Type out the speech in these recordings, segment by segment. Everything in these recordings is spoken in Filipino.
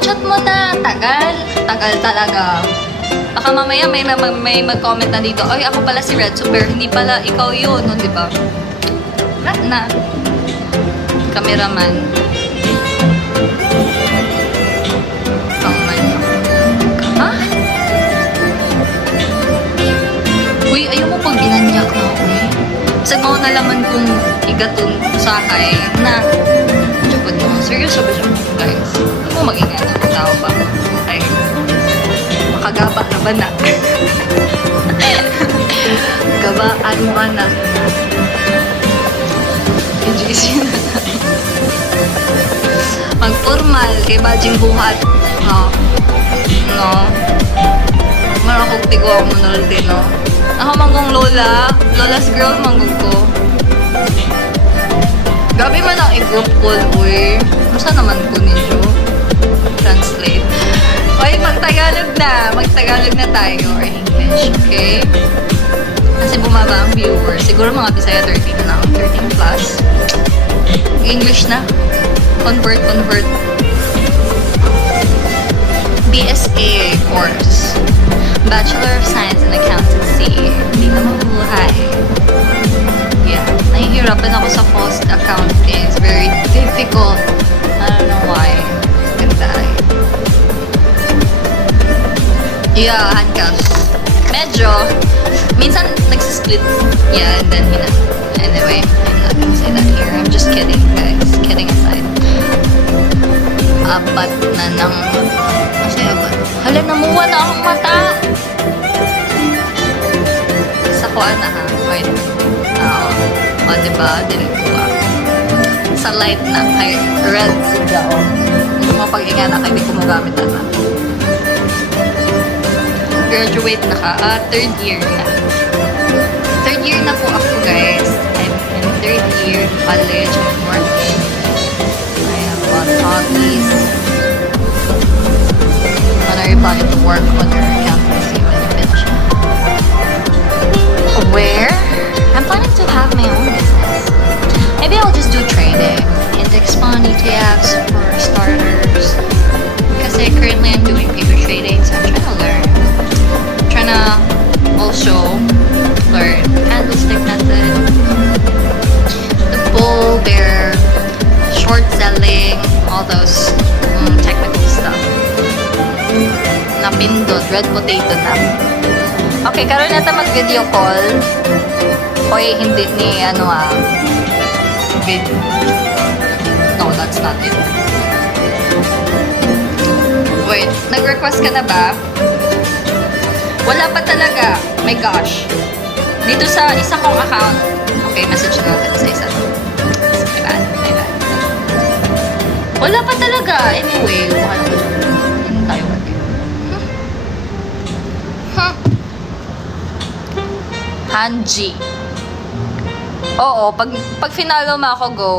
chat mo na. Tagal. Tagal talaga. Baka mamaya may mag-comment na dito, ay, ako pala si Red Super, hindi pala ikaw yun, no, di ba? Wala na. Cameraman. Ha? Uy, ayaw mo pag ginanyak na ako eh. Sa mga nalaman kong igatun sa kay na jukod mo. Seryoso ba siya, guys? Ano mo mag-ingay na tao ba? Ay, makagaba na ba na? Gabaan mo anak. KGC na. Mag-formal kay Bajing Buhat. No. No. Marakog tigo ako manulti, no? Ako manggong lola. Lola's girl manggong ko. Gabi man ang i-group call, uy. Masa naman ko ninyo? Translate. Uy, mag-Tagalog na. Mag-Tagalog na tayo or English, okay? Kasi bumaba ang viewers. Siguro mga Bisaya 13 na lang. 13 plus. English na. Convert. BSA course. Bachelor of Science in Accountancy. Hindi na mabuhay. Yeah. Nahihirapan ako sa post accounting. It's very difficult. I don't know why. Ganda. Yeah, handcuffs. Medyo. Minsan nagsisplit. Yeah, and then, anyway, I'm not gonna say that here. I'm just kidding, guys. Kidding aside. Apat na ng... Kasi apat. Hala, namuha na akong mata! Sa kuan na ha. Wait. Oo. O, diba? Delete ko ah. Sa light na. Ay, red siya o. Hindi mo pag-inga na kayo, hindi ko magamit na. Graduate na ka. Third year na. Third year na po ako, guys. I'm in third year college. I'm working. I have a lot of hobbies. When are you planning to work on your accountancy when you finish? Where? I'm planning to have my own business. Maybe I'll just do trading. Index fund, ETFs for starters. Kasi currently I'm doing paper trading, so I'm trying to learn. I'm trying to also learn candlestick method, the bull, bear, short selling, all those technical stuff. Napindot, red potato na. Okay, karoon natin mag-video call. Oy, hindi ni No, that's not it. Wait, nag-request ka na ba? Wala pa talaga. My gosh. Dito sa isa kong account. Okay, message na natin sa isa. My bad. Wala pa talaga. Anyway, wala ko dyan. Tayo natin. Hanji. Oo, pag finalo mo ako, go.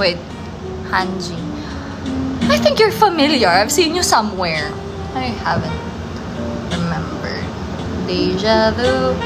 Wait. Hanji. I think you're familiar. I've seen you somewhere. I haven't remembered. Deja vu.